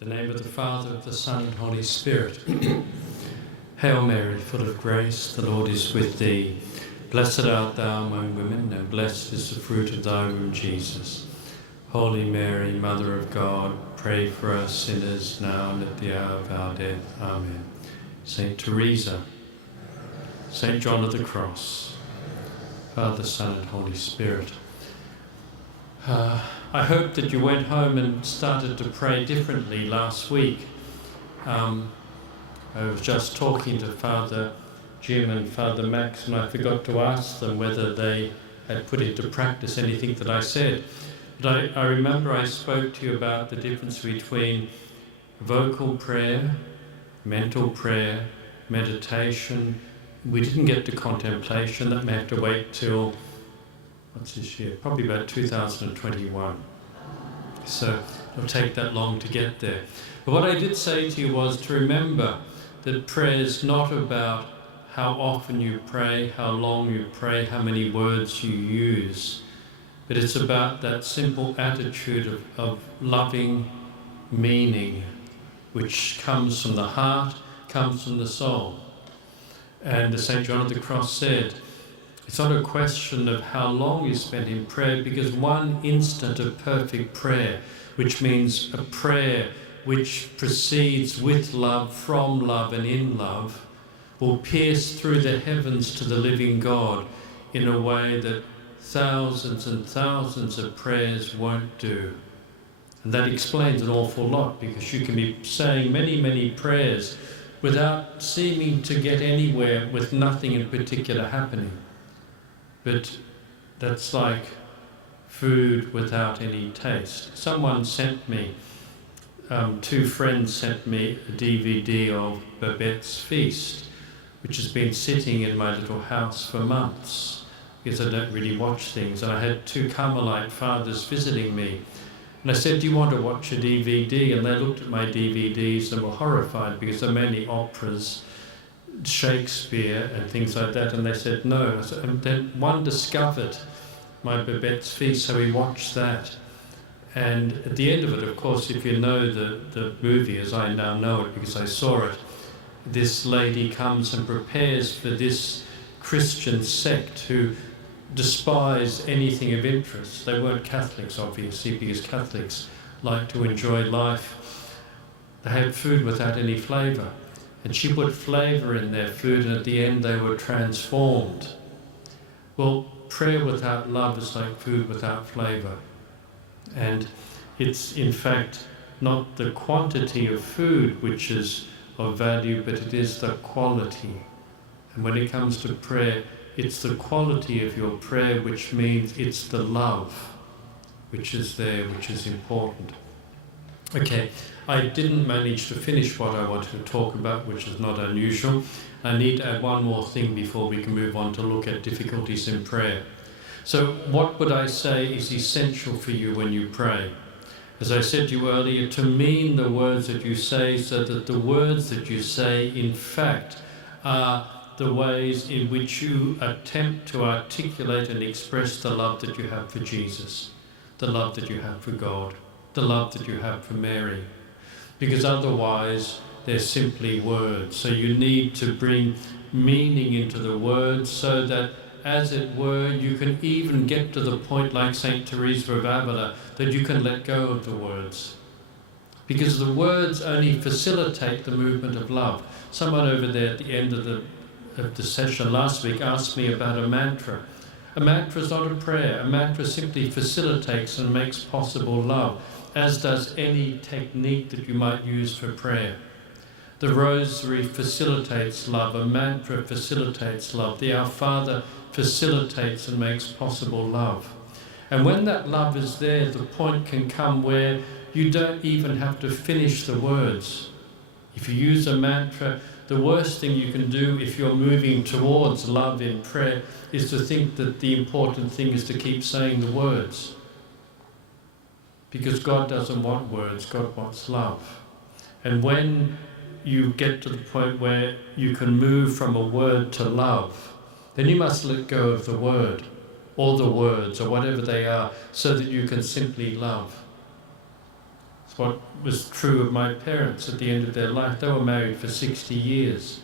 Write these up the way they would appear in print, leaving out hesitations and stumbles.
In the name of the Father, of the Son, and Holy Spirit. Hail Mary, full of grace, the Lord is with thee. Blessed art thou among women, and blessed is the fruit of thy womb, Jesus. Holy Mary, Mother of God, pray for us sinners, now and at the hour of our death. Amen. Saint Teresa, Saint John of the Cross, Father, Son, and Holy Spirit. I hope that you went home and started to pray differently last week. I was just talking to Father Jim and Father Max, and I forgot to ask them whether they had put into practice anything that I said. But I remember I spoke to you about the difference between vocal prayer, mental prayer, meditation. We didn't get to contemplation. That may have to wait till, what's this year? Probably about 2021. So it'll take that long to get there. But what I did say to you was to remember that prayer is not about how often you pray, how long you pray, how many words you use, but it's about that simple attitude of loving meaning, which comes from the heart, comes from the soul. And as St. John of the Cross said, it's not a question of how long you spend in prayer, because one instant of perfect prayer, which means a prayer which proceeds with love, from love and in love, will pierce through the heavens to the living God in a way that thousands and thousands of prayers won't do. And that explains an awful lot, because you can be saying many, many prayers without seeming to get anywhere, with nothing in particular happening. But that's like food without any taste. Someone sent me, two friends sent me a DVD of Babette's Feast, which has been sitting in my little house for months, because I don't really watch things. And I had two Carmelite fathers visiting me. And I said, do you want to watch a DVD? And they looked at my DVDs and were horrified, because there are many operas, Shakespeare and things like that, and they said no. And then one discovered my Babette's Feast, so we watched that. And at the end of it, of course, if you know the movie, as I now know it because I saw it, this lady comes and prepares for this Christian sect who despise anything of interest. They weren't Catholics, obviously, because Catholics like to enjoy life. They had food without any flavour. And she put flavour in their food, and at the end they were transformed. Well, prayer without love is like food without flavour. And it's in fact not the quantity of food which is of value, but it is the quality. And when it comes to prayer, it's the quality of your prayer, which means it's the love which is there, which is important. Okay, I didn't manage to finish what I wanted to talk about, which is not unusual. I need to add one more thing before we can move on to look at difficulties in prayer. So what would I say is essential for you when you pray? As I said to you earlier, to mean the words that you say, so that the words that you say, in fact, are the ways in which you attempt to articulate and express the love that you have for Jesus, the love that you have for God, the love that you have for Mary. Because otherwise they're simply words. So you need to bring meaning into the words, so that, as it were, you can even get to the point, like Saint Teresa of Avila, that you can let go of the words. Because the words only facilitate the movement of love. Someone over there at the end of the session last week asked me about a mantra. A mantra is not a prayer. A mantra simply facilitates and makes possible love, as does any technique that you might use for prayer. The rosary facilitates love. A mantra facilitates love. The Our Father facilitates and makes possible love. And when that love is there, the point can come where you don't even have to finish the words. If you use a mantra, the worst thing you can do if you're moving towards love in prayer is to think that the important thing is to keep saying the words. Because God doesn't want words, God wants love. And when you get to the point where you can move from a word to love, then you must let go of the word, or the words, or whatever they are, so that you can simply love. It's what was true of my parents at the end of their life. They were married for 60 years.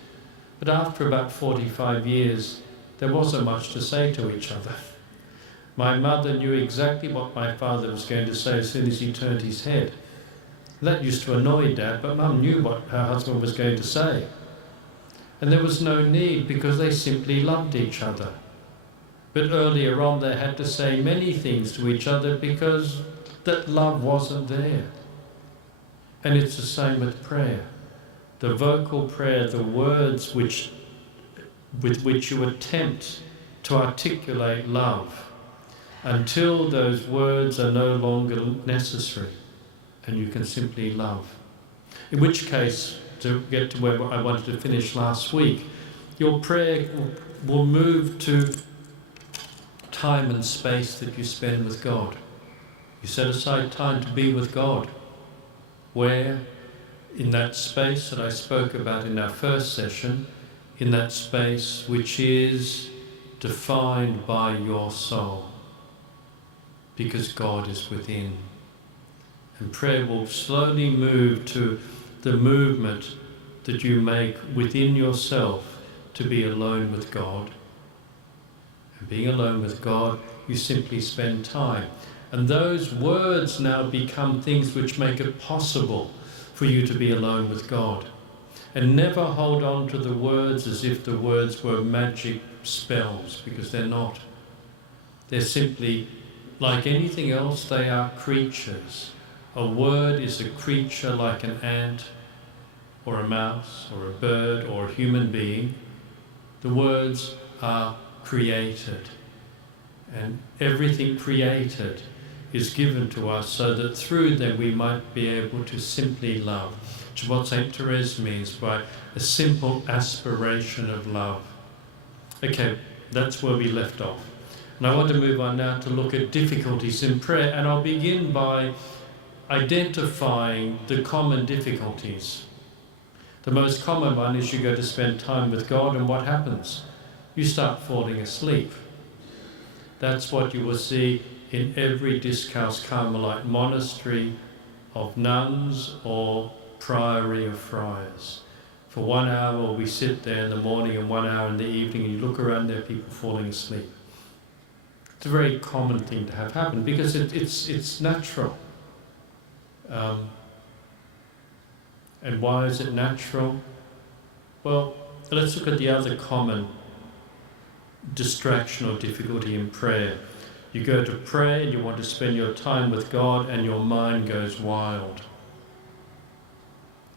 But after about 45 years, there wasn't much to say to each other. My mother knew exactly what my father was going to say as soon as he turned his head. That used to annoy Dad, but Mum knew what her husband was going to say. And there was no need, because they simply loved each other. But earlier on they had to say many things to each other because that love wasn't there. And it's the same with prayer. The vocal prayer, the words with which you attempt to articulate love, until those words are no longer necessary and you can simply love. In which case, to get to where I wanted to finish last week, your prayer will move to time and space that you spend with God. You set aside time to be with God, where in that space that I spoke about in our first session, in that space which is defined by your soul, because God is within. And prayer will slowly move to the movement that you make within yourself to be alone with God. And being alone with God, you simply spend time. And those words now become things which make it possible for you to be alone with God. And never hold on to the words as if the words were magic spells, because they're not. They're simply, like anything else, they are creatures. A word is a creature like an ant, or a mouse, or a bird, or a human being. The words are created. And everything created is given to us so that through them we might be able to simply love. Which is what St. Therese means by a simple aspiration of love. Okay, that's where we left off. And I want to move on now to look at difficulties in prayer, and I'll begin by identifying the common difficulties. The most common one is you go to spend time with God, and what happens? You start falling asleep. That's what you will see in every Discalced Carmelite monastery of nuns or priory of friars. For 1 hour we sit there in the morning and 1 hour in the evening, and you look around, there are people falling asleep. It's a very common thing to have happen because it's natural. And why is it natural? Well, let's look at the other common distraction or difficulty in prayer. You go to pray and you want to spend your time with God, and your mind goes wild.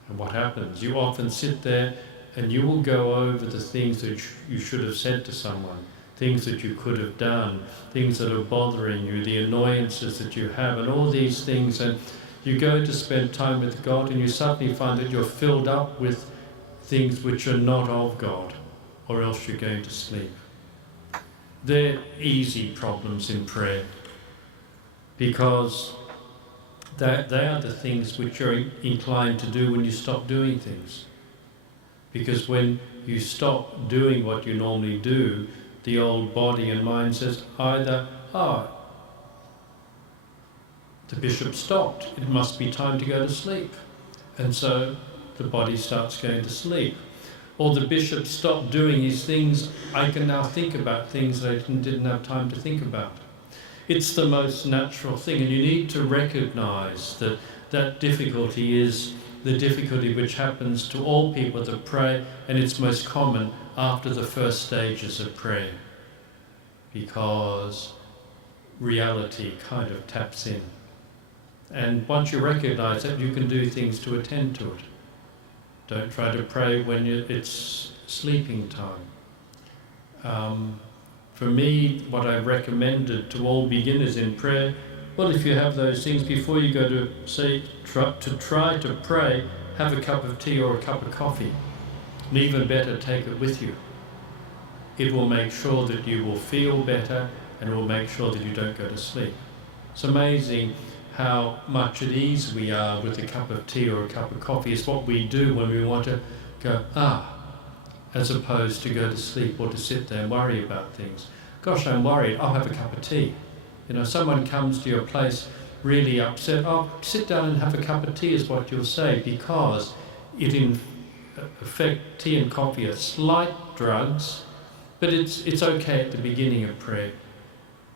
And what happens? You often sit there and you will go over the things that you should have said to someone, things that you could have done, things that are bothering you, the annoyances that you have, and all these things. And you go to spend time with God, and you suddenly find that you're filled up with things which are not of God, or else you're going to sleep. They're easy problems in prayer, because they are the things which you're inclined to do when you stop doing things. Because when you stop doing what you normally do, the old body and mind says either, the bishop stopped, it must be time to go to sleep. And so the body starts going to sleep. Or the bishop stopped doing his things, I can now think about things that I didn't have time to think about. It's the most natural thing, and you need to recognize that that difficulty is the difficulty which happens to all people that pray, and it's most common after the first stages of prayer, because reality kind of taps in. And once you recognize that, you can do things to attend to it. Don't try to pray when it's sleeping time. For me, what I recommended to all beginners in prayer, well, if you have those things, before you go to try to pray, have a cup of tea or a cup of coffee. And even better, take it with you. It will make sure that you will feel better, and it will make sure that you don't go to sleep. It's amazing how much at ease we are with a cup of tea or a cup of coffee. It's what we do when we want to go, as opposed to go to sleep or to sit there and worry about things. Gosh, I'm worried, I'll have a cup of tea. You know, someone comes to your place really upset, oh, sit down and have a cup of tea is what you'll say, because it in effect, tea and coffee are slight drugs, but it's okay at the beginning of prayer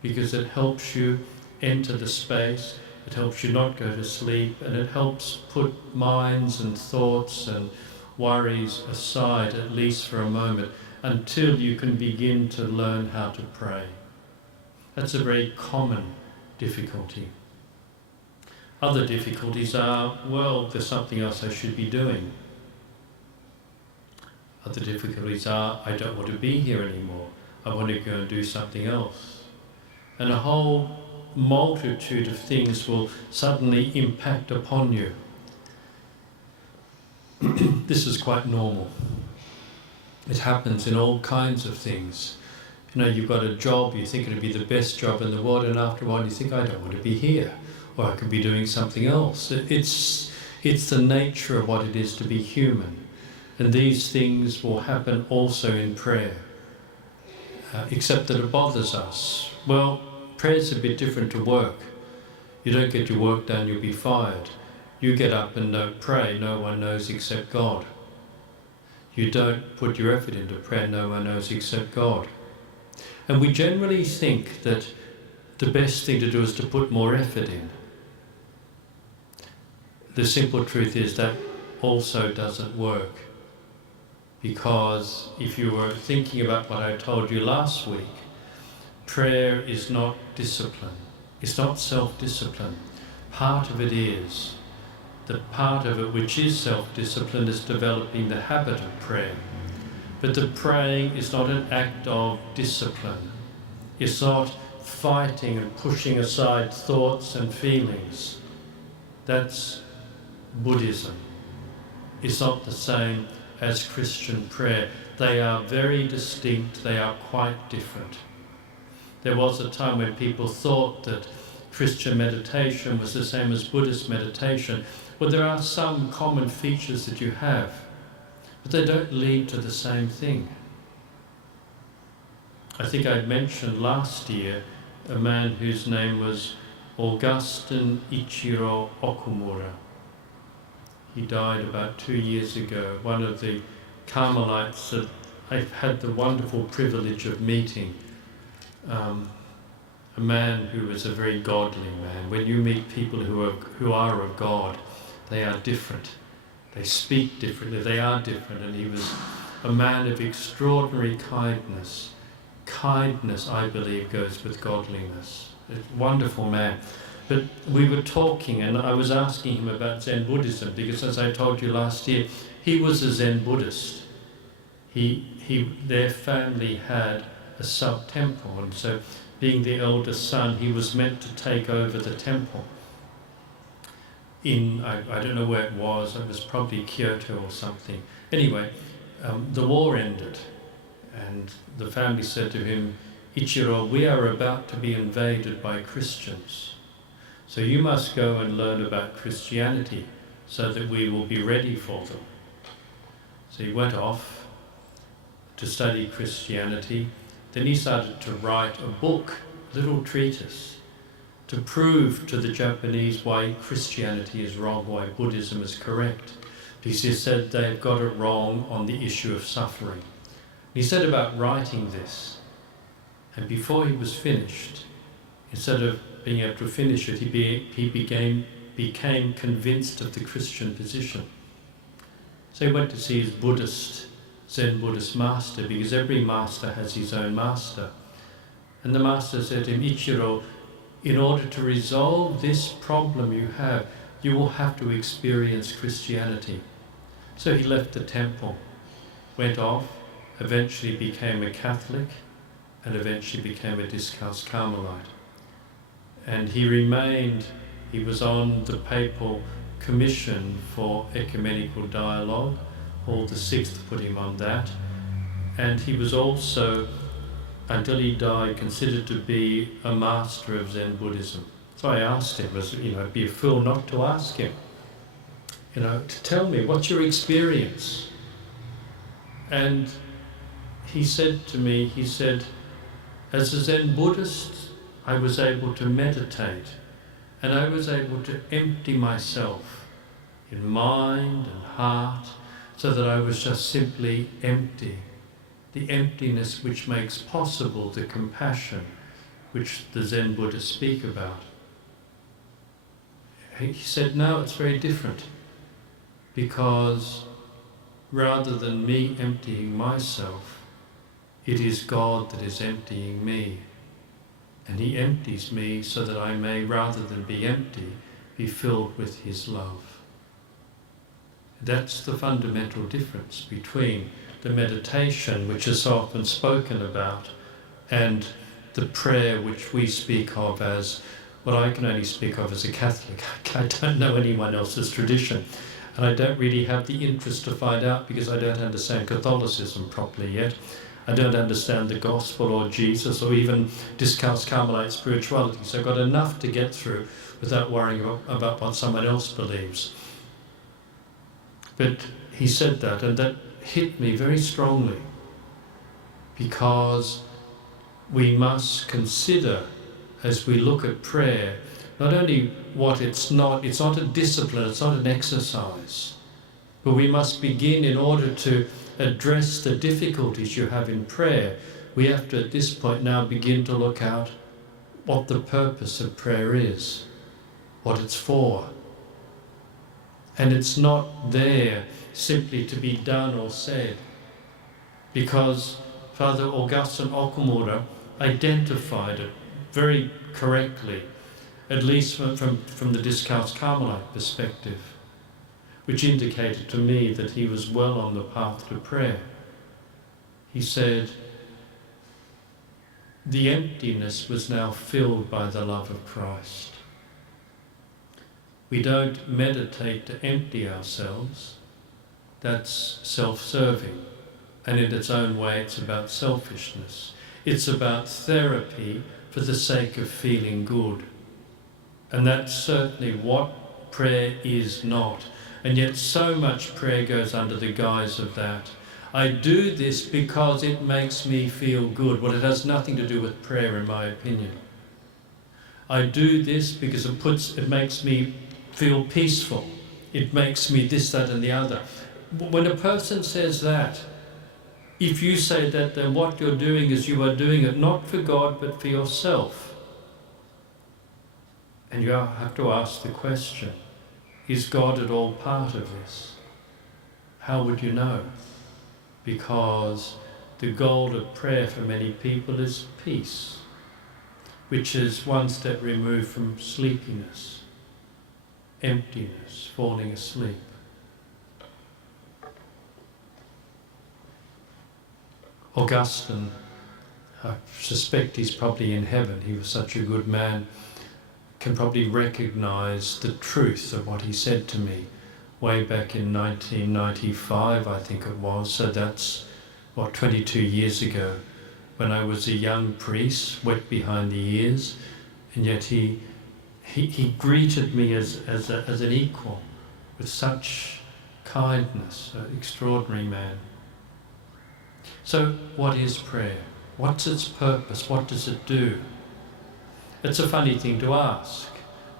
because it helps you enter the space, it helps you not go to sleep, and it helps put minds and thoughts and worries aside, at least for a moment, until you can begin to learn how to pray. That's a very common difficulty. Other difficulties are, well, there's something else I should be doing. Other difficulties are, I don't want to be here anymore. I want to go and do something else. And a whole multitude of things will suddenly impact upon you. This is quite normal. It happens in all kinds of things. You know, you've got a job, you think it'll be the best job in the world, and after a while you think, I don't want to be here, or I could be doing something else. It's the nature of what it is to be human. And these things will happen also in prayer, except that it bothers us. Well, prayer's a bit different to work. You don't get your work done, you'll be fired. You get up and don't pray, no one knows except God. You don't put your effort into prayer, no one knows except God. And we generally think that the best thing to do is to put more effort in. The simple truth is that also doesn't work. Because if you were thinking about what I told you last week, prayer is not discipline. It's not self-discipline. Part of it is. The part of it which is self-discipline is developing the habit of prayer. But the praying is not an act of discipline. It's not fighting and pushing aside thoughts and feelings. That's Buddhism. It's not the same as Christian prayer. They are very distinct, they are quite different. There was a time when people thought that Christian meditation was the same as Buddhist meditation. Well, there are some common features that you have, but they don't lead to the same thing. I think I mentioned last year a man whose name was Augustine Ichiro Okumura. He died about 2 years ago, one of the Carmelites that I've had the wonderful privilege of meeting. A man who was a very godly man. When you meet people who are of God, they are different. They speak differently, they are different, and he was a man of extraordinary kindness. Kindness, I believe, goes with godliness. A wonderful man. But we were talking, and I was asking him about Zen Buddhism, because as I told you last year, he was a Zen Buddhist. Their family had a sub-temple, and so being the eldest son, he was meant to take over the temple. I don't know where it was probably Kyoto or something. Anyway, the war ended, and the family said to him, Ichiro, we are about to be invaded by Christians. So you must go and learn about Christianity so that we will be ready for them. So he went off to study Christianity. Then he started to write a book, a little treatise, to prove to the Japanese why Christianity is wrong, why Buddhism is correct. Because he said they've got it wrong on the issue of suffering. He said about writing this, and before he was finished, instead of being able to finish it, he became convinced of the Christian position. So he went to see his Zen Buddhist master, because every master has his own master. And the master said to him, Ichiro, in order to resolve this problem you have, you will have to experience Christianity. So he left the temple, went off, eventually became a Catholic, and eventually became a discalced Carmelite. And he was on the papal commission for ecumenical dialogue. Paul VI put him on that. And he was also, until he died, considered to be a master of Zen Buddhism. So I asked him, it'd be a fool not to ask him, to tell me, what's your experience? And he said to me, as a Zen Buddhist, I was able to meditate And I was able to empty myself in mind and heart so that I was just simply empty. The emptiness which makes possible the compassion which the Zen Buddhists speak about. He said, no, it's very different, because rather than me emptying myself, it is God that is emptying me. And He empties me so that I may, rather than be empty, be filled with His love. That's the fundamental difference between the meditation, which is often spoken about, and the prayer which we speak of as, what I can only speak of as a Catholic. I don't know anyone else's tradition, and I don't really have the interest to find out because I don't understand Catholicism properly yet. I don't understand the Gospel or Jesus or even Discalced Carmelite spirituality, so I've got enough to get through without worrying about what someone else believes. But he said that, and that hit me very strongly, because we must consider, as we look at prayer, not only what it's not a discipline, it's not an exercise, but we must begin, in order to address the difficulties you have in prayer, we have to at this point now begin to look out what the purpose of prayer is, what it's for. And it's not there simply to be done or said, because Father Augustine Okumura identified it very correctly, at least from the Discalced Carmelite perspective, which indicated to me that he was well on the path to prayer. He said, the emptiness was now filled by the love of Christ. We don't meditate to empty ourselves. That's self-serving. And in its own way, it's about selfishness. It's about therapy for the sake of feeling good. And that's certainly what prayer is not. And yet so much prayer goes under the guise of that. I do this because it makes me feel good. Well, it has nothing to do with prayer, in my opinion. I do this because it makes me feel peaceful. It makes me this, that, and the other. When a person says that, if you say that, then what you're doing is you are doing it not for God, but for yourself. And you have to ask the question, is God at all part of this? How would you know? Because the goal of prayer for many people is peace, which is one step removed from sleepiness, emptiness, falling asleep. Augustine, I suspect he's probably in heaven, he was such a good man, can probably recognize the truth of what he said to me way back in 1995, I think it was. So that's, 22 years ago, when I was a young priest, wet behind the ears, and yet he greeted me as an equal, with such kindness, an extraordinary man. So what is prayer? What's its purpose? What does it do? It's a funny thing to ask,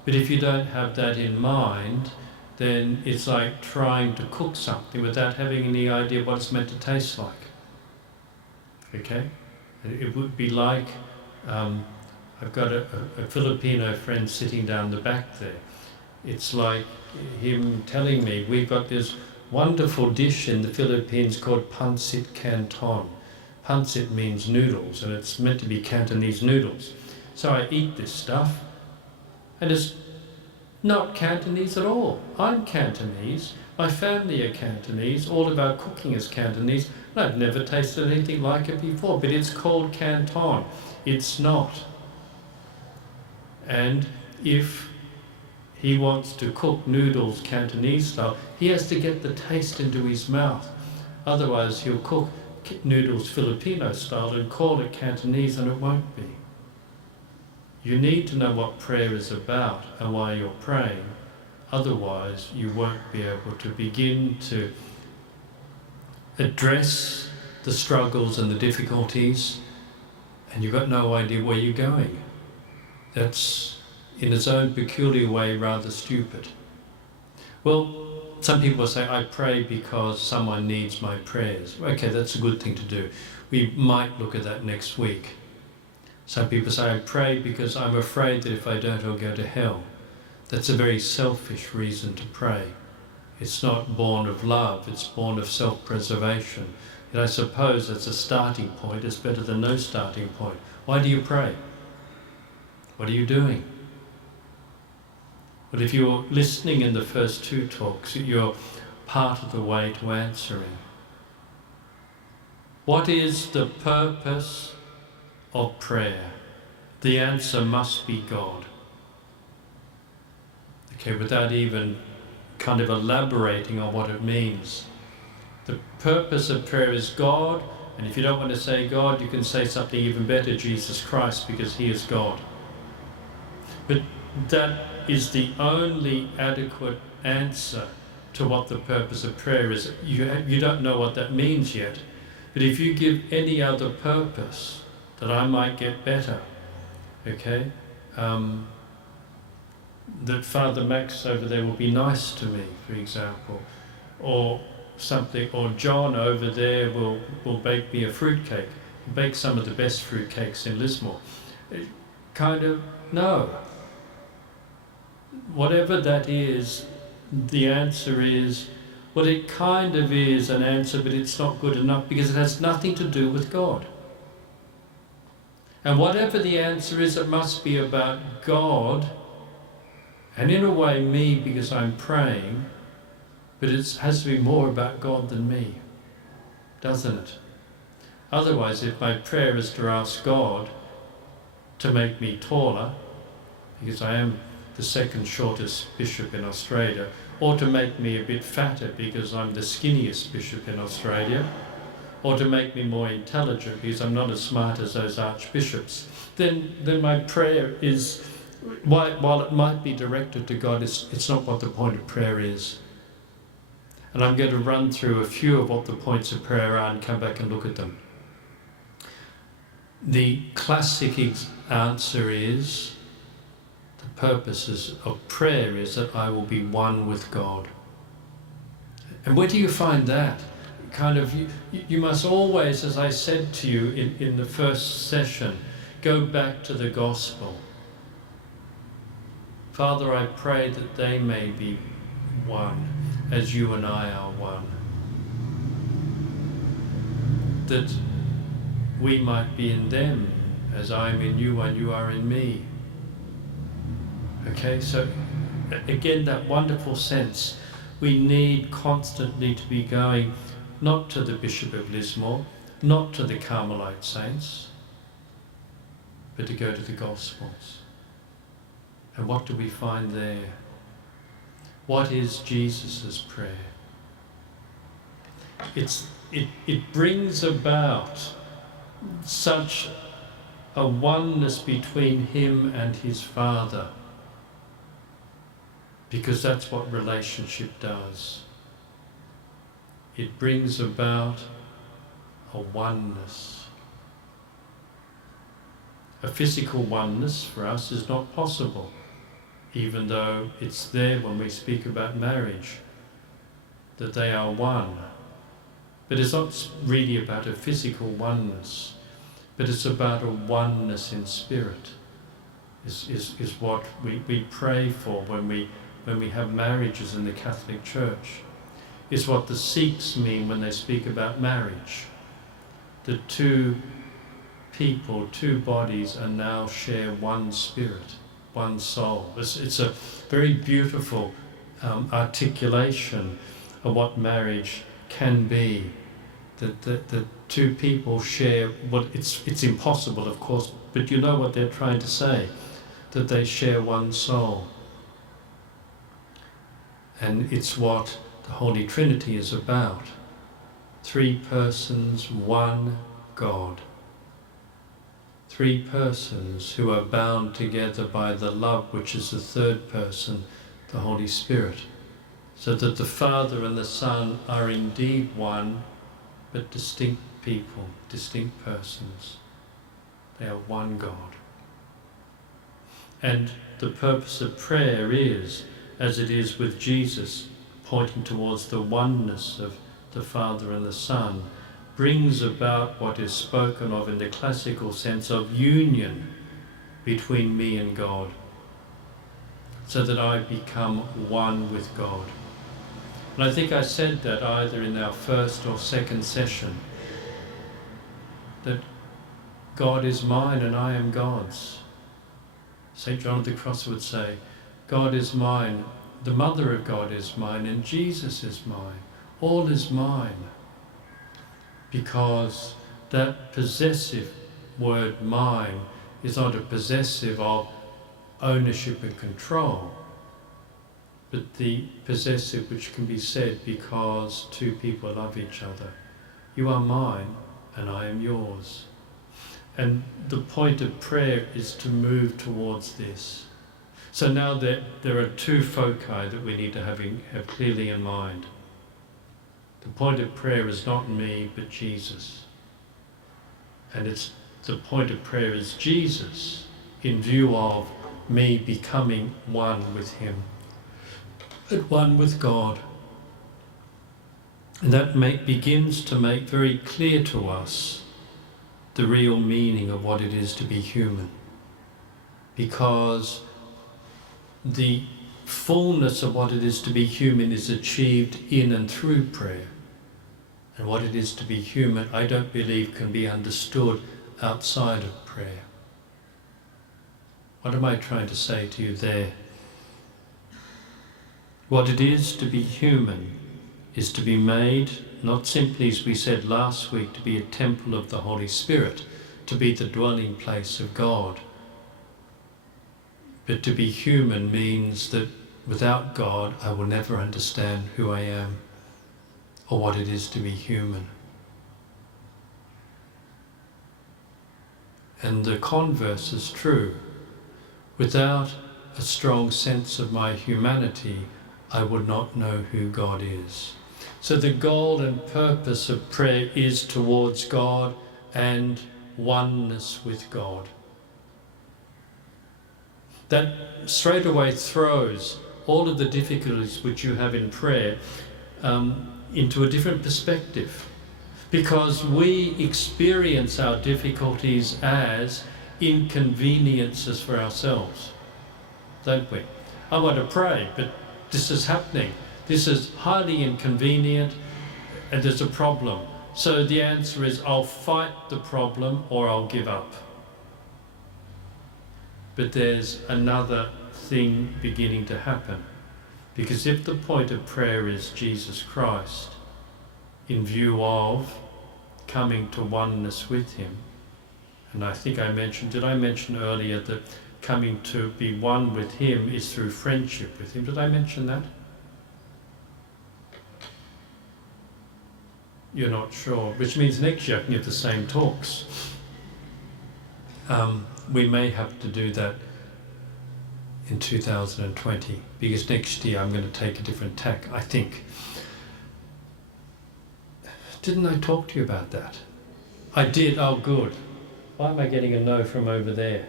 but if you don't have that in mind, then it's like trying to cook something without having any idea what it's meant to taste like. Okay? It would be like, I've got a Filipino friend sitting down the back there. It's like him telling me, we've got this wonderful dish in the Philippines called pancit canton. Pancit means noodles, and it's meant to be Cantonese noodles. So I eat this stuff, and it's not Cantonese at all. I'm Cantonese, my family are Cantonese, all of our cooking is Cantonese, and I've never tasted anything like it before, but it's called canton. It's not. And if he wants to cook noodles Cantonese style, he has to get the taste into his mouth. Otherwise he'll cook noodles Filipino style and call it Cantonese, and it won't be. You need to know what prayer is about and why you're praying. Otherwise, you won't be able to begin to address the struggles and the difficulties, and you've got no idea where you're going. in its own peculiar way, rather stupid. Well, some people say, I pray because someone needs my prayers. Okay, that's a good thing to do. We might look at that next week. Some people say, I pray because I'm afraid that if I don't, I'll go to hell. That's a very selfish reason to pray. It's not born of love, it's born of self-preservation. And I suppose that's a starting point. It's better than no starting point. Why do you pray? What are you doing? But if you're listening in the first two talks, you're part of the way to answering. What is the purpose of prayer? The answer must be God. Okay, without even kind of elaborating on what it means. The purpose of prayer is God, and if you don't want to say God, you can say something even better, Jesus Christ, because He is God. But that is the only adequate answer to what the purpose of prayer is. You don't know what that means yet, but if you give any other purpose, that I might get better, okay? That Father Max over there will be nice to me, for example, or something, or John over there will bake me a fruitcake. He bakes some of the best fruitcakes in Lismore. No. Whatever that is, the answer is, well, it kind of is an answer, but it's not good enough because it has nothing to do with God. And whatever the answer is, it must be about God, and in a way me, because I'm praying, but it has to be more about God than me, doesn't it? Otherwise, if my prayer is to ask God to make me taller, because I am the second shortest bishop in Australia, or to make me a bit fatter because I'm the skinniest bishop in Australia, or to make me more intelligent because I'm not as smart as those archbishops, then my prayer is, while it might be directed to God, it's not what the point of prayer is. And I'm going to run through a few of what the points of prayer are and come back and look at them. The classic answer is, the purposes of prayer is that I will be one with God. And where do you find that? You must always, as I said to you in the first session, go back to the gospel. Father, I pray that they may be one, as you and I are one. That we might be in them, as I am in you and you are in me. Okay, so again, that wonderful sense, we need constantly to be going, not to the Bishop of Lismore, not to the Carmelite saints, but to go to the Gospels. And what do we find there? What is Jesus' prayer? It brings about such a oneness between him and his Father, because that's what relationship does. It brings about a oneness. A physical oneness for us is not possible, even though it's there when we speak about marriage, that they are one. But it's not really about a physical oneness, but it's about a oneness in spirit, is what we pray for when we have marriages in the Catholic Church. Is what the Sikhs mean when they speak about marriage. The two people, two bodies are now share one spirit, one soul. It's a very beautiful articulation of what marriage can be. That the two people share, it's impossible of course, but you know what they're trying to say, that they share one soul. And it's what the Holy Trinity is about. Three persons, one God. Three persons who are bound together by the love which is the third person, the Holy Spirit. So that the Father and the Son are indeed one, but distinct people, distinct persons. They are one God. And the purpose of prayer is, as it is with Jesus, pointing towards the oneness of the Father and the Son, brings about what is spoken of in the classical sense of union between me and God, so that I become one with God. And I think I said that either in our first or second session, that God is mine and I am God's. St. John of the Cross would say, God is mine, the Mother of God is mine, and Jesus is mine. All is mine. Because that possessive word mine is not a possessive of ownership and control, but the possessive which can be said because two people love each other. You are mine and I am yours. And the point of prayer is to move towards this. So now there are two foci that we need to have clearly in mind. The point of prayer is not me, but Jesus. And the point of prayer is Jesus in view of me becoming one with him, at one with God. And that begins to make very clear to us the real meaning of what it is to be human. Because the fullness of what it is to be human is achieved in and through prayer. And what it is to be human, I don't believe, can be understood outside of prayer. What am I trying to say to you there? What it is to be human is to be made, not simply, as we said last week, to be a temple of the Holy Spirit, to be the dwelling place of God. But to be human means that without God, I will never understand who I am or what it is to be human. And the converse is true. Without a strong sense of my humanity, I would not know who God is. So the goal and purpose of prayer is towards God and oneness with God. That straight away throws all of the difficulties which you have in prayer into a different perspective, because we experience our difficulties as inconveniences for ourselves, don't we? I want to pray, but this is happening. This is highly inconvenient and there's a problem. So the answer is I'll fight the problem or I'll give up. But there's another thing beginning to happen. Because if the point of prayer is Jesus Christ, in view of coming to oneness with him, and I think did I mention earlier that coming to be one with him is through friendship with him? Did I mention that? You're not sure, which means next year I can give the same talks. We may have to do that in 2020, because next year I'm going to take a different tack, I think. Didn't I talk to you about that? I did. Oh, good. Why am I getting a no from over there?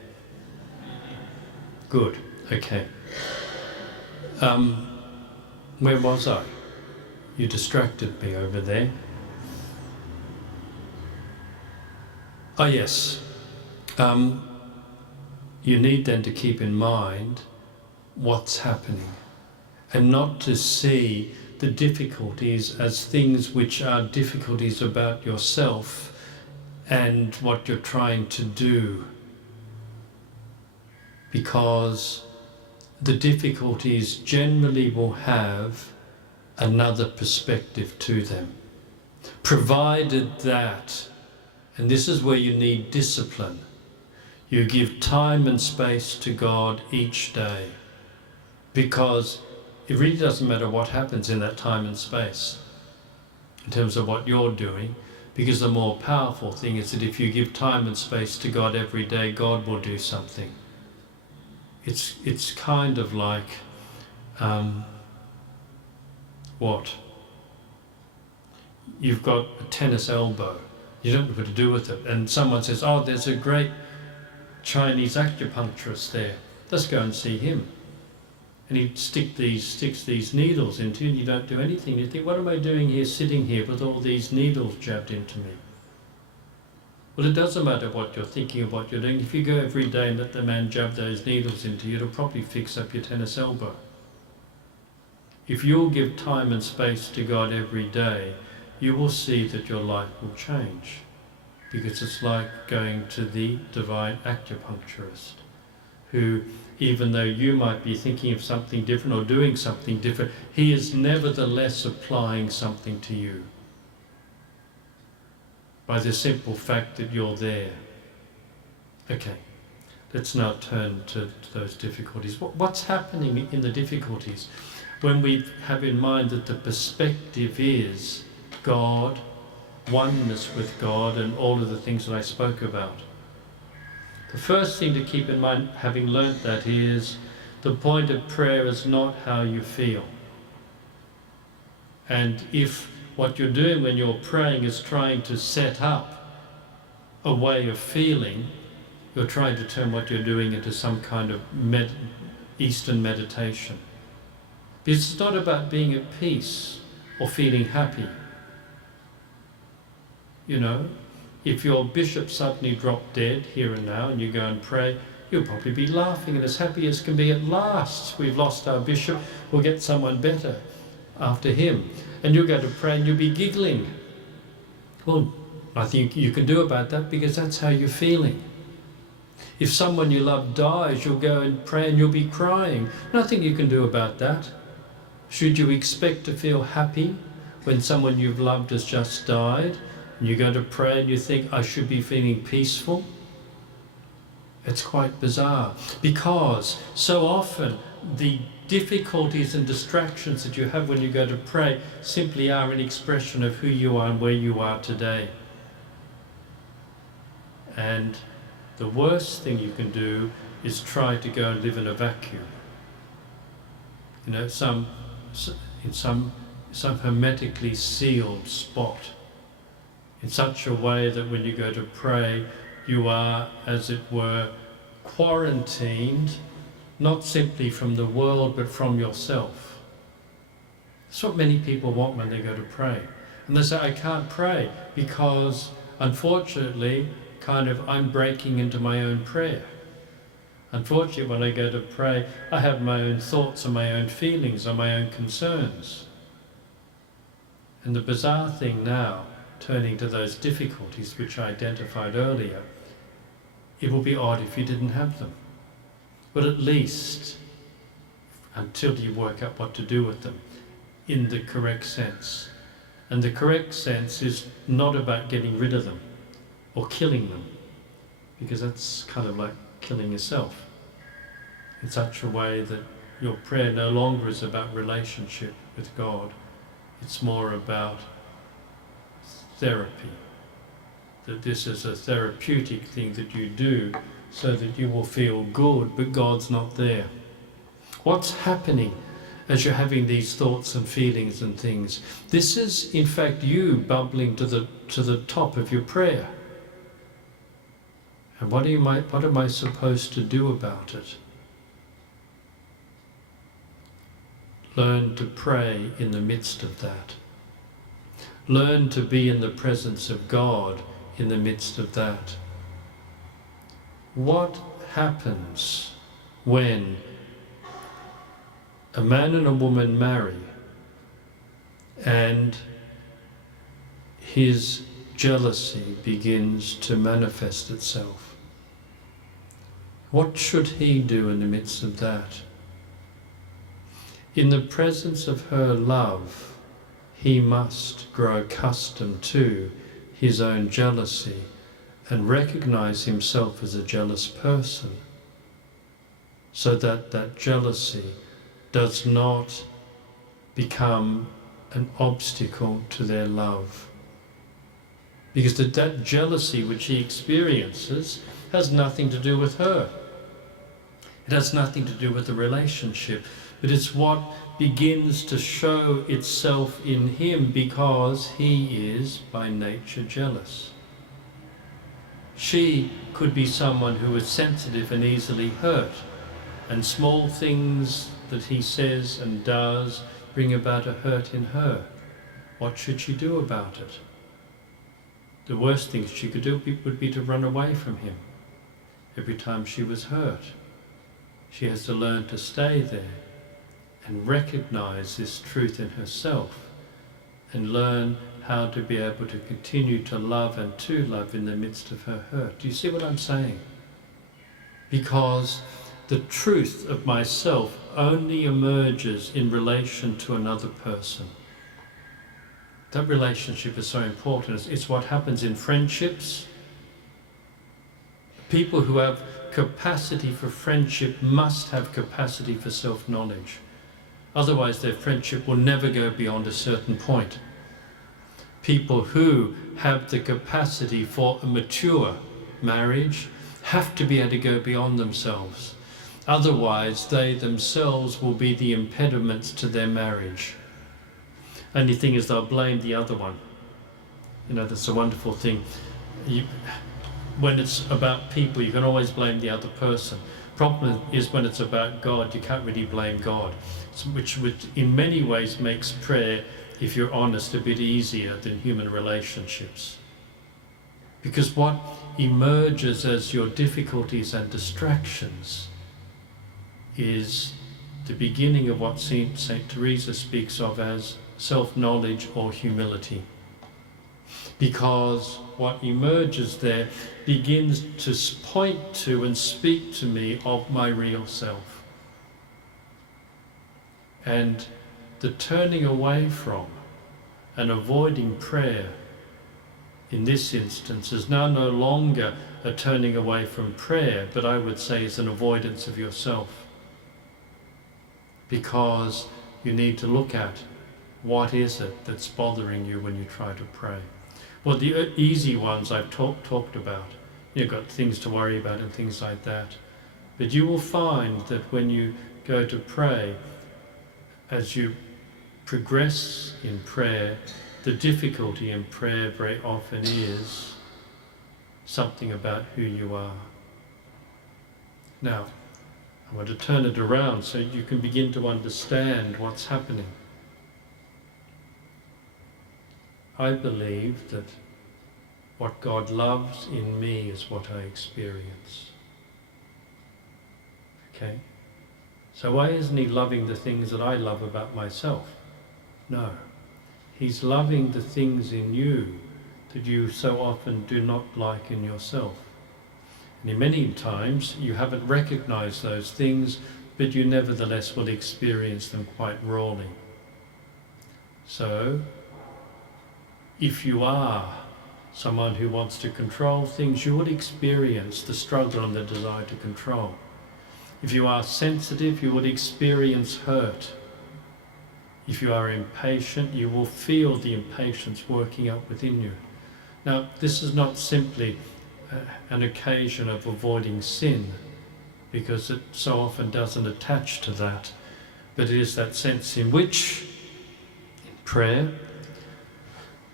Good. Okay. Where was I? You distracted me over there. Oh, yes. You need then to keep in mind what's happening and not to see the difficulties as things which are difficulties about yourself and what you're trying to do, because the difficulties generally will have another perspective to them, provided that, and this is where you need discipline, you give time and space to God each day, because it really doesn't matter what happens in that time and space in terms of what you're doing, because the more powerful thing is that if you give time and space to God every day, God will do something. It's kind of like what? You've got a tennis elbow. You don't know what to do with it. And someone says, oh, there's a great Chinese acupuncturist there. Let's go and see him. And he sticks these needles into you, and you don't do anything. You think, what am I doing here, sitting here with all these needles jabbed into me? Well, it doesn't matter what you're thinking or what you're doing. If you go every day and let the man jab those needles into you, it'll probably fix up your tennis elbow. If you'll give time and space to God every day, you will see that your life will change. Because it's like going to the divine acupuncturist, who, even though you might be thinking of something different or doing something different, he is nevertheless applying something to you by the simple fact that you're there. Okay, let's now turn to those difficulties. What's happening in the difficulties when we have in mind that the perspective is God, oneness with God, and all of the things that I spoke about? The first thing to keep in mind, having learnt that, is the point of prayer is not how you feel. And if what you're doing when you're praying is trying to set up a way of feeling, you're trying to turn what you're doing into some kind of Eastern meditation. It's not about being at peace or feeling happy. You know, if your bishop suddenly dropped dead here and now and you go and pray, you'll probably be laughing and as happy as can be. At last, we've lost our bishop, we'll get someone better after him. And you'll go to pray and you'll be giggling. Well, nothing you can do about that because that's how you're feeling. If someone you love dies, you'll go and pray and you'll be crying. Nothing you can do about that. Should you expect to feel happy when someone you've loved has just died? And you go to pray and you think, I should be feeling peaceful? It's quite bizarre, because so often the difficulties and distractions that you have when you go to pray simply are an expression of who you are and where you are today. And the worst thing you can do is try to go and live in a vacuum. You know, in some hermetically sealed spot, in such a way that when you go to pray, you are, as it were, quarantined, not simply from the world, but from yourself. That's what many people want when they go to pray. And they say, I can't pray because, unfortunately, I'm breaking into my own prayer. Unfortunately, when I go to pray, I have my own thoughts and my own feelings and my own concerns. And the bizarre thing now, turning to those difficulties which I identified earlier, it will be odd if you didn't have them. But at least, until you work out what to do with them, in the correct sense. And the correct sense is not about getting rid of them or killing them, because that's kind of like killing yourself, in such a way that your prayer no longer is about relationship with God. It's more about therapy, that this is a therapeutic thing that you do so that you will feel good, but God's not there. What's happening as you're having these thoughts and feelings and things? This is, in fact, you bubbling to the top of your prayer. And what am I supposed to do about it? Learn to pray in the midst of that. Learn to be in the presence of God in the midst of that. What happens when a man and a woman marry and his jealousy begins to manifest itself? What should he do in the midst of that? In the presence of her love, he must grow accustomed to his own jealousy and recognize himself as a jealous person, so that that jealousy does not become an obstacle to their love. Because that jealousy which he experiences has nothing to do with her. It has nothing to do with the relationship, but it's what begins to show itself in him because he is by nature jealous. She could be someone who is sensitive and easily hurt, and small things that he says and does bring about a hurt in her. What should she do about it? The worst thing she could do would be to run away from him every time she was hurt. She has to learn to stay there and recognize this truth in herself and learn how to be able to continue to love and to love in the midst of her hurt. Do you see what I'm saying? Because the truth of myself only emerges in relation to another person. That relationship is so important. It's what happens in friendships. People who have capacity for friendship must have capacity for self-knowledge. Otherwise their friendship will never go beyond a certain point. People who have the capacity for a mature marriage have to be able to go beyond themselves. Otherwise they themselves will be the impediments to their marriage. Only thing is they'll blame the other one. You know, that's a wonderful thing. When it's about people, you can always blame the other person. Problem is when it's about God, you can't really blame God, which in many ways makes prayer, if you're honest, a bit easier than human relationships. Because what emerges as your difficulties and distractions is the beginning of what Saint Teresa speaks of as self-knowledge or humility. Because what emerges there begins to point to and speak to me of my real self. And the turning away from and avoiding prayer in this instance is now no longer a turning away from prayer, but I would say is an avoidance of yourself. Because you need to look at what is it that's bothering you when you try to pray. Well, the easy ones I've talked about. You've got things to worry about and things like that. But you will find that when you go to pray, as you progress in prayer, the difficulty in prayer very often is something about who you are. Now, I want to turn it around so you can begin to understand what's happening. I believe that what God loves in me is what I experience. Okay? So why isn't he loving the things that I love about myself? No. He's loving the things in you that you so often do not like in yourself. And many times you haven't recognized those things, but you nevertheless will experience them quite rawly. So, if you are someone who wants to control things, you will experience the struggle and the desire to control. If you are sensitive, you will experience hurt. If you are impatient, you will feel the impatience working up within you. Now, this is not simply an occasion of avoiding sin, because it so often doesn't attach to that, but it is that sense in which, in prayer,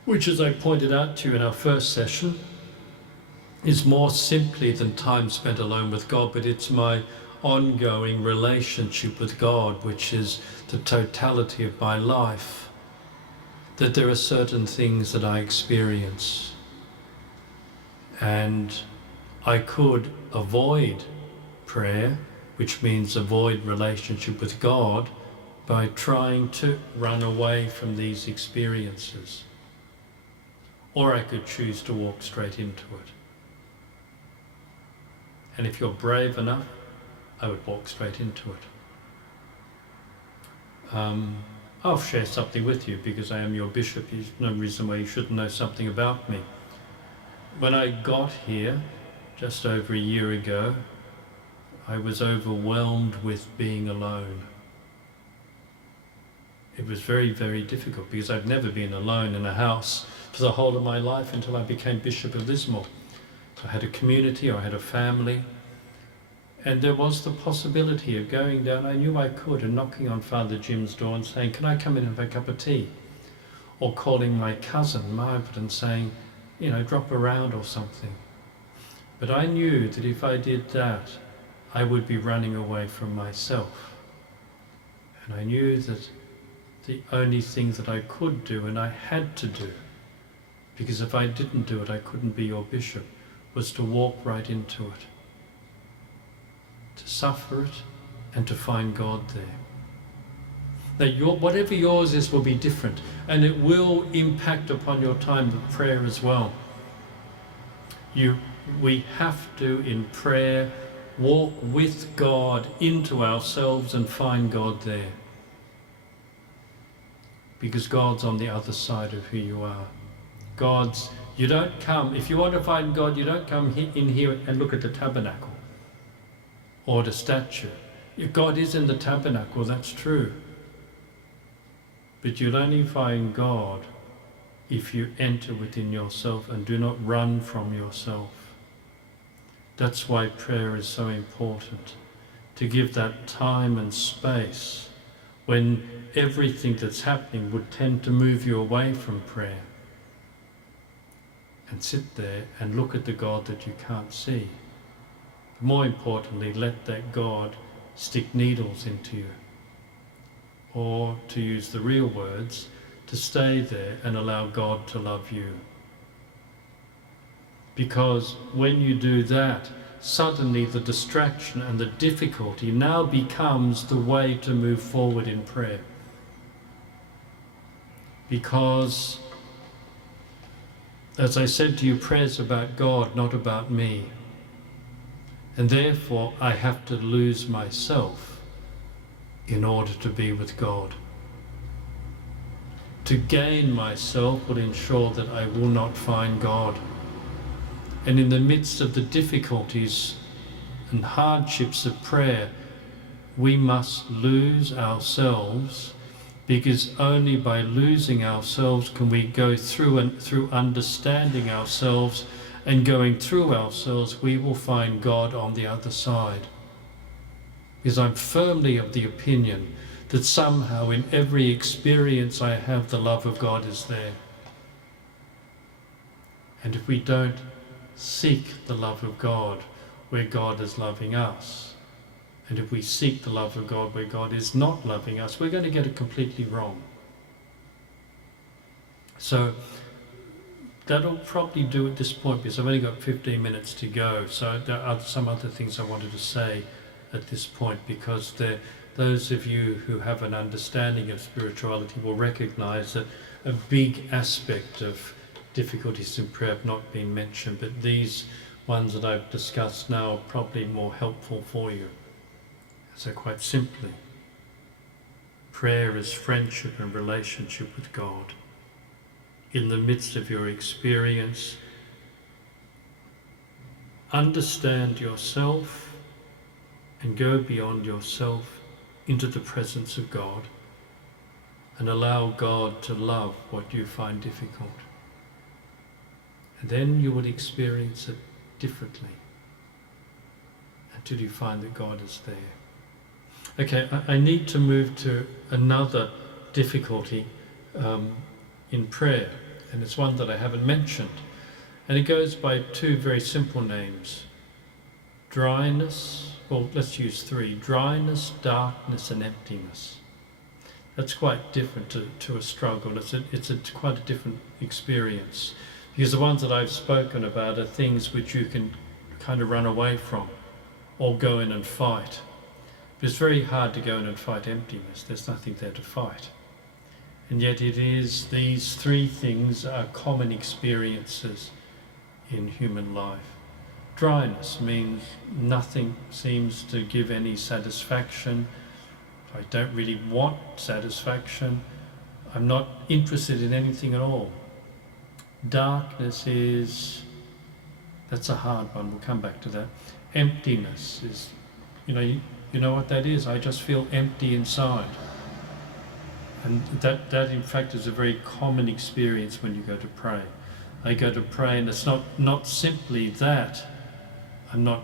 which, as I pointed out to you in our first session, is more simply than time spent alone with God, but it's my ongoing relationship with God, which is the totality of my life, that there are certain things that I experience. And I could avoid prayer, which means avoid relationship with God, by trying to run away from these experiences. Or I could choose to walk straight into it. And if you're brave enough, I would walk straight into it. I'll share something with you because I am your bishop. There's no reason why you shouldn't know something about me. When I got here, just over a year ago, I was overwhelmed with being alone. It was very, very difficult because I've never been alone in a house for the whole of my life until I became Bishop of Lismore. I had a community, I had a family, and there was the possibility of going down, I knew I could, and knocking on Father Jim's door and saying, "Can I come in and have a cup of tea?" Or calling my cousin, Margaret, and saying, "You know, drop around or something." But I knew that if I did that, I would be running away from myself. And I knew that the only thing that I could do, and I had to do, because if I didn't do it, I couldn't be your bishop, was to walk right into it, to suffer it, and to find God there. That whatever yours is will be different, and it will impact upon your time of prayer as well. We have to, in prayer, walk with God into ourselves and find God there. Because God's on the other side of who you are. You don't come, if you want to find God, you don't come in here and look at the tabernacle or the statue. God is in the tabernacle, that's true. But you'll only find God if you enter within yourself and do not run from yourself. That's why prayer is so important, to give that time and space when everything that's happening would tend to move you away from prayer. And sit there and look at the God that you can't see. But more importantly, let that God stick needles into you. Or, to use the real words, to stay there and allow God to love you. Because when you do that, suddenly the distraction and the difficulty now becomes the way to move forward in prayer. Because, as I said to you, prayer's about God, not about me. And therefore I have to lose myself in order to be with God. To gain myself will ensure that I will not find God. And in the midst of the difficulties and hardships of prayer, we must lose ourselves, because only by losing ourselves can we go through, and through understanding ourselves and going through ourselves, we will find God on the other side. Because I'm firmly of the opinion that somehow in every experience I have, the love of God is there. And if we don't seek the love of God where God is loving us, and if we seek the love of God where God is not loving us, we're going to get it completely wrong. So that'll probably do at this point, because I've only got 15 minutes to go. So there are some other things I wanted to say at this point, because those of you who have an understanding of spirituality will recognize that a big aspect of difficulties in prayer have not been mentioned, but these ones that I've discussed now are probably more helpful for you. So quite simply, prayer is friendship and relationship with God. In the midst of your experience, understand yourself and go beyond yourself into the presence of God, and allow God to love what you find difficult. And then you will experience it differently until you find that God is there. Okay, I need to move to another difficulty in prayer, and it's one that I haven't mentioned. And it goes by two very simple names. Dryness, well, let's use three. Dryness, darkness, and emptiness. That's quite different to a struggle. It's quite a different experience. Because the ones that I've spoken about are things which you can kind of run away from or go in and fight. But it's very hard to go in and fight emptiness. There's nothing there to fight. And yet these three things are common experiences in human life. Dryness means nothing seems to give any satisfaction. I don't really want satisfaction. I'm not interested in anything at all. Darkness that's a hard one, we'll come back to that. Emptiness is, you know what that is? I just feel empty inside. And that in fact is a very common experience when you go to pray. I go to pray and it's not simply that I'm not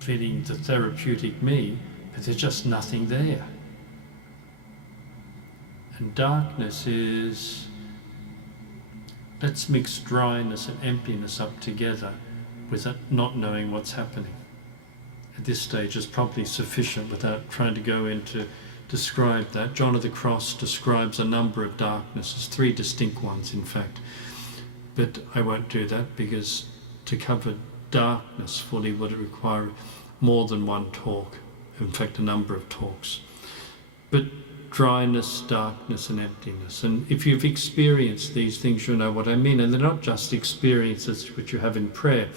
feeling the therapeutic me, but there's just nothing there. And darkness is, let's mix dryness and emptiness up together with not knowing what's happening. at this stage is probably sufficient without trying to go into describe that. John of the Cross describes a number of darknesses, 3 distinct ones in fact, but I won't do that because to cover darkness fully would require more than one talk, in fact a number of talks. But dryness, darkness and emptiness, and if you've experienced these things you'll know what I mean, and they're not just experiences which you have in prayer,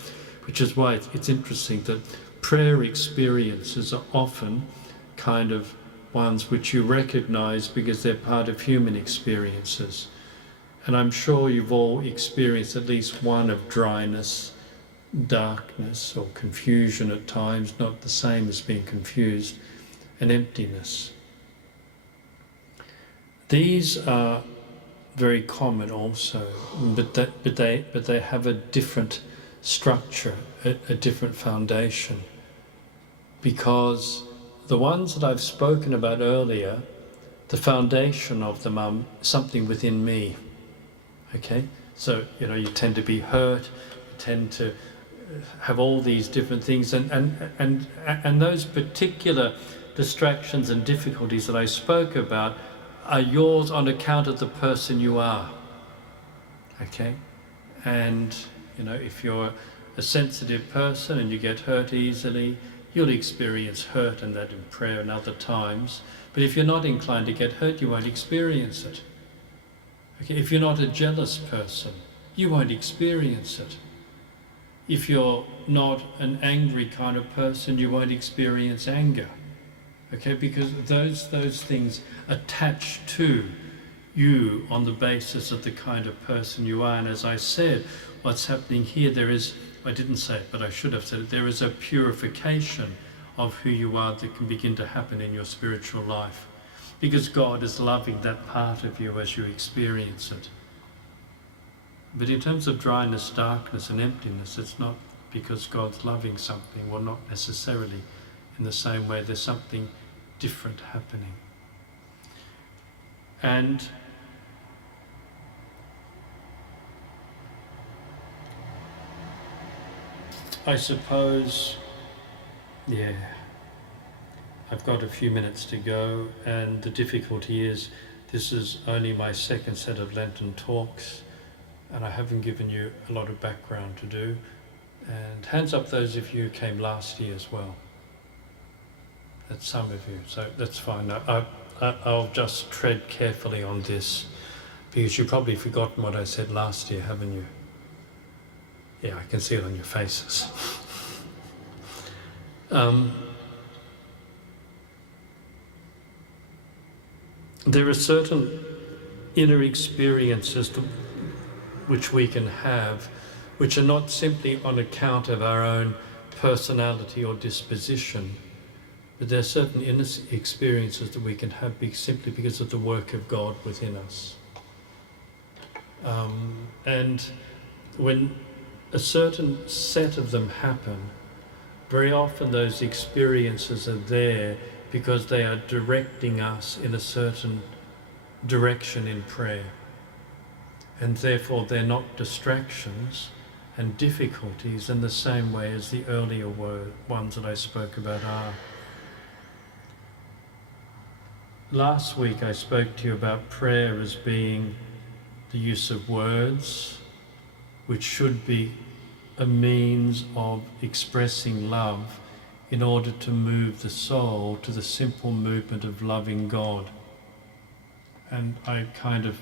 which is why it's interesting that prayer experiences are often kind of ones which you recognize because they're part of human experiences. And I'm sure you've all experienced at least one of dryness, darkness or confusion at times, not the same as being confused, and emptiness. These are very common also, but they have a different structure, a different foundation, because the ones that I've spoken about earlier, the foundation of them are something within me. Okay, so you tend to be hurt, you tend to have all these different things, and those particular distractions and difficulties that I spoke about are yours on account of the person you are. Okay, and if you're a sensitive person and you get hurt easily, you'll experience hurt and that in prayer and other times. But if you're not inclined to get hurt, you won't experience it. Okay? If you're not a jealous person, you won't experience it. If you're not an angry kind of person, you won't experience anger. Okay? Because those things attach to you on the basis of the kind of person you are. And as I said, what's happening here, I didn't say it, but I should have said it, there is a purification of who you are that can begin to happen in your spiritual life, because God is loving that part of you as you experience it. But in terms of dryness, darkness and emptiness, it's not because God's loving something, well, not necessarily in the same way. There's something different happening. And I suppose, I've got a few minutes to go, and the difficulty is this is only my second set of Lenten talks, and I haven't given you a lot of background to do. And hands up those of you who came last year as well. That's some of you, so that's fine. I'll just tread carefully on this, because you've probably forgotten what I said last year, haven't you? Yeah, I can see it on your faces. There are certain inner experiences which we can have, which are not simply on account of our own personality or disposition, but there are certain inner experiences that we can have simply because of the work of God within us. And when a certain set of them happen, very often those experiences are there because they are directing us in a certain direction in prayer. And therefore they're not distractions and difficulties in the same way as the earlier ones that I spoke about are. Last week I spoke to you about prayer as being the use of words, which should be a means of expressing love in order to move the soul to the simple movement of loving God. And I kind of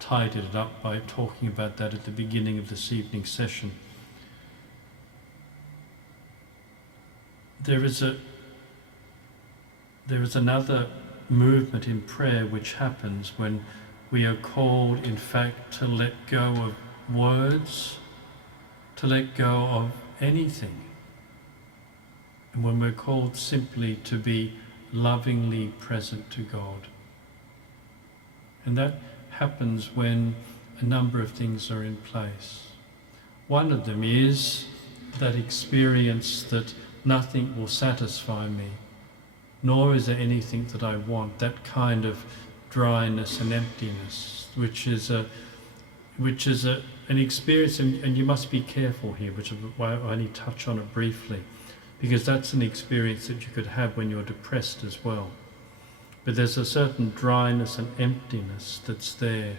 tidied it up by talking about that at the beginning of this evening session. There is another movement in prayer which happens when we are called, in fact, to let go of words, to let go of anything. And when we're called simply to be lovingly present to God. And that happens when a number of things are in place. One of them is that experience that nothing will satisfy me, nor is there anything that I want, that kind of dryness and emptiness, which is an experience, and you must be careful here, which is why I only touch on it briefly, because that's an experience that you could have when you're depressed as well. But there's a certain dryness and emptiness that's there.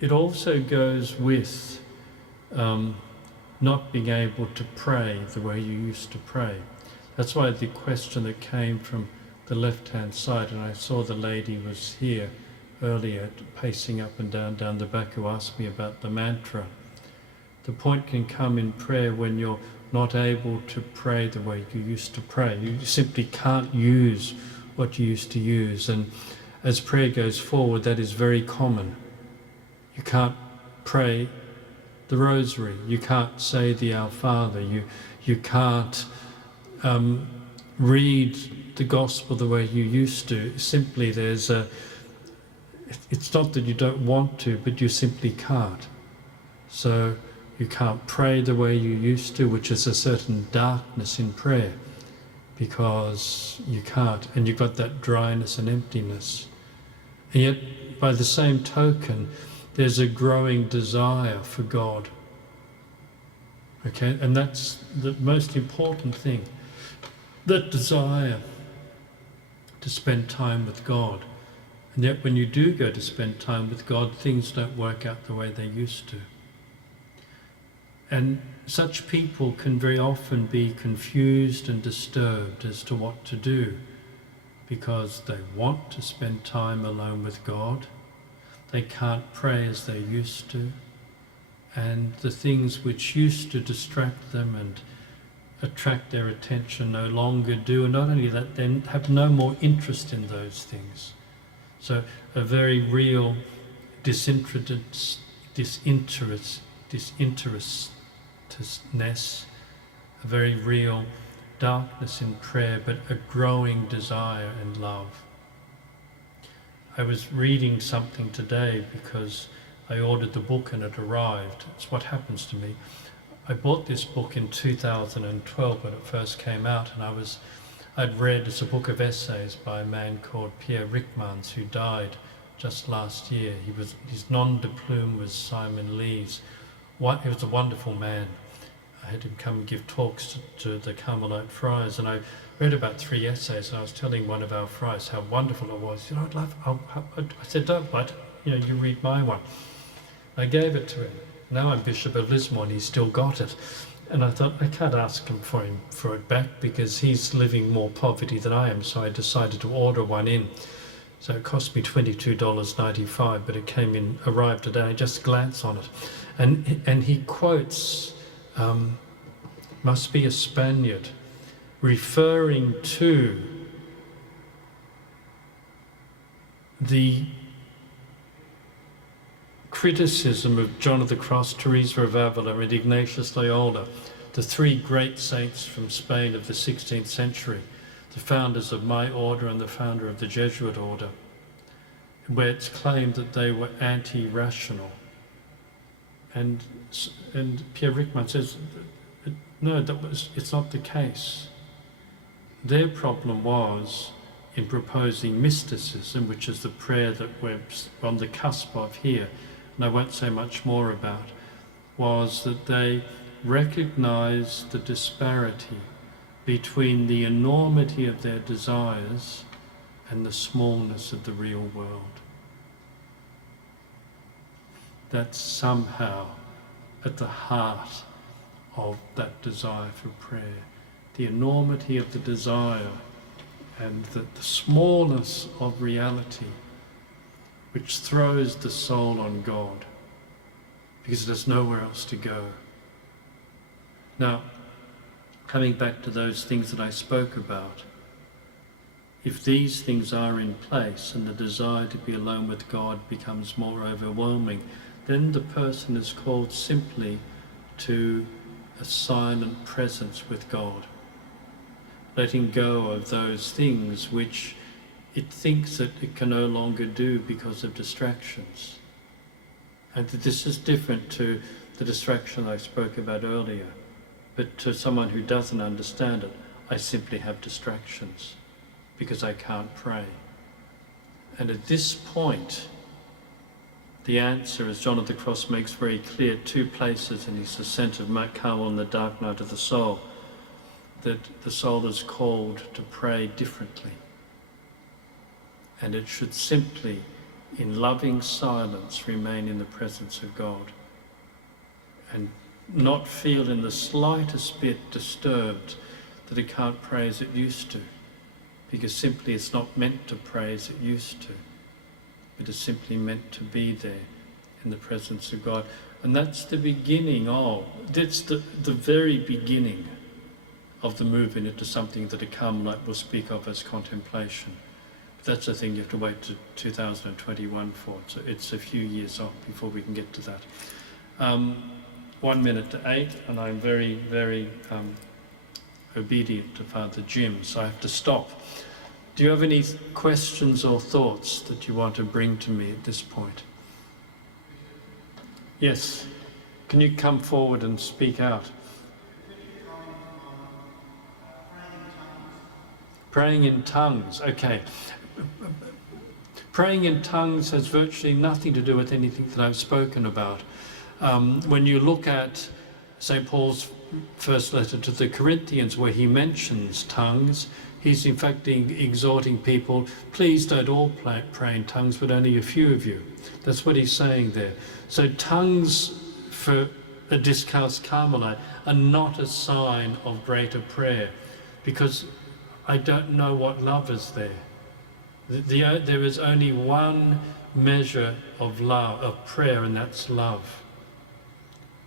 It also goes with not being able to pray the way you used to pray. That's why the question that came from the left-hand side, and I saw the lady was here earlier pacing up and down the back, who asked me about the mantra. The point can come in prayer when you're not able to pray the way you used to pray. You simply can't use what you used to use, and as prayer goes forward, that is very common. You can't pray the rosary, you can't say the Our Father, you can't read the gospel the way you used to. Simply it's not that you don't want to, but you simply can't. So you can't pray the way you used to, which is a certain darkness in prayer, because you can't, and you've got that dryness and emptiness. And yet, by the same token, there's a growing desire for God. Okay, and that's the most important thing. That desire to spend time with God. And yet when you do go to spend time with God, things don't work out the way they used to. And such people can very often be confused and disturbed as to what to do, because they want to spend time alone with God. They can't pray as they used to, and the things which used to distract them and attract their attention no longer do, and not only that, they have no more interest in those things. So a very real disinterestedness, a very real darkness in prayer, but a growing desire and love. I was reading something today because I ordered the book and it arrived. It's what happens to me. I bought this book in 2012 when it first came out, and I'd read, it's a book of essays by a man called Pierre Rickmans, who died just last year. His nom de plume was Simon Lee's. He was a wonderful man. I had him come and give talks to the Carmelite friars, and I read about 3 essays, and I was telling one of our friars how wonderful it was. You know, I said, don't, but you read my one. I gave it to him. Now I'm Bishop of Lismore, and he's still got it. And I thought, I can't ask him for it back, because he's living more poverty than I am, so I decided to order one in. So it cost me $22.95, but it arrived today. I just glanced on it. And he quotes, must be a Spaniard, referring to the criticism of John of the Cross, Teresa of Avila, and Ignatius Loyola, the 3 great saints from Spain of the 16th century, the founders of my order and the founder of the Jesuit order, where it's claimed that they were anti-rational. And Pierre Rickman says, no, it's not the case. Their problem was in proposing mysticism, which is the prayer that we're on the cusp of here, and I won't say much more about, was that they recognized the disparity between the enormity of their desires and the smallness of the real world. That's somehow at the heart of that desire for prayer. The enormity of the desire and the smallness of reality, which throws the soul on God, because there's nowhere else to go. Now, coming back to those things that I spoke about, if these things are in place and the desire to be alone with God becomes more overwhelming, then the person is called simply to a silent presence with God, letting go of those things which it thinks that it can no longer do because of distractions. And this is different to the distraction I spoke about earlier. But to someone who doesn't understand it, I simply have distractions because I can't pray. And at this point, The answer, as John of the Cross makes very clear, 2 places in his Ascent of Mount Carmel and the dark night of the soul, that the soul is called to pray differently. And it should simply, in loving silence, remain in the presence of God and not feel in the slightest bit disturbed that it can't pray as it used to, because simply it's not meant to pray as it used to. It is simply meant to be there in the presence of God. And that's the beginning of, that's the very beginning of the moving into something that a Carmelite will speak of as contemplation. But that's the thing you have to wait to 2021 for. So it's a few years off before we can get to that. 1 minute to 8, and I'm very, very obedient to Father Jim, so I have to stop. Do you have any questions or thoughts that you want to bring to me at this point? Yes. Can you come forward and speak out? Praying in tongues. Okay. Praying in tongues has virtually nothing to do with anything that I've spoken about. When you look at St. Paul's first letter to the Corinthians, where he mentions tongues, he's in fact exhorting people, please don't all pray in tongues, but only a few of you. That's what he's saying there. So tongues for a discalced Carmelite are not a sign of greater prayer, because I don't know what love is there. There is only one measure of love, of prayer, and that's love.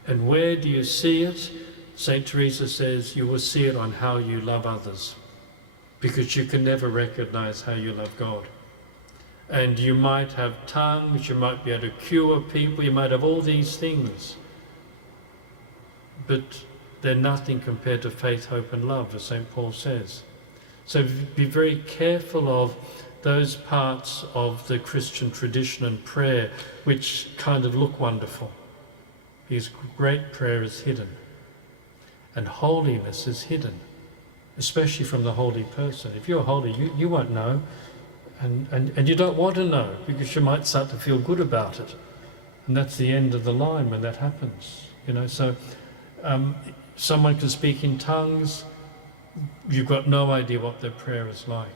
And where do you see it? St. Teresa says you will see it on how you love others, because you can never recognize how you love God. And you might have tongues, you might be able to cure people, you might have all these things, but they're nothing compared to faith, hope and love, as St. Paul says. So be very careful of those parts of the Christian tradition and prayer which kind of look wonderful, because great prayer is hidden. And holiness is hidden, especially from the holy person. If you're holy, you won't know, and you don't want to know, because you might start to feel good about it. And that's the end of the line when that happens. So someone can speak in tongues, you've got no idea what their prayer is like.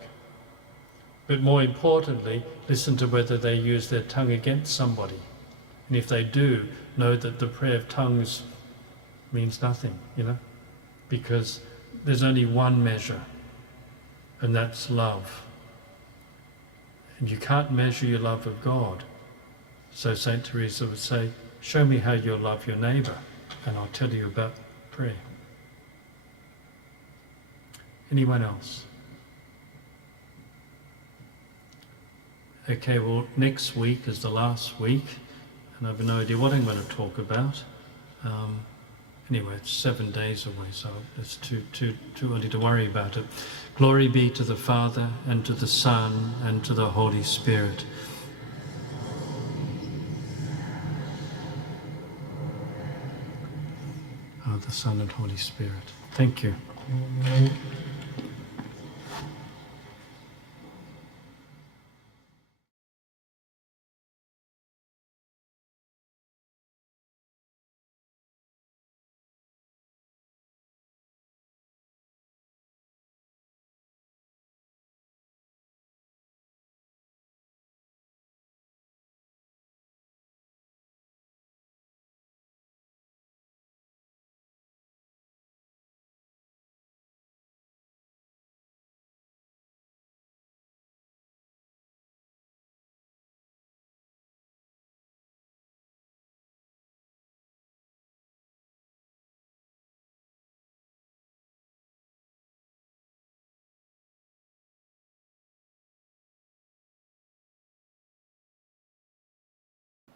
But more importantly, listen to whether they use their tongue against somebody. And if they do, know that the prayer of tongues means nothing, because there's only one measure, and that's love. And you can't measure your love of God. So St. Teresa would say, show me how you love your neighbour, and I'll tell you about prayer. Anyone else? Okay, well, next week is the last week, and I have no idea what I'm going to talk about. Anyway, it's 7 days away, so it's too early to worry about it. Glory be to the Father, and to the Son, and to the Holy Spirit. Oh, the Son and Holy Spirit. Thank you.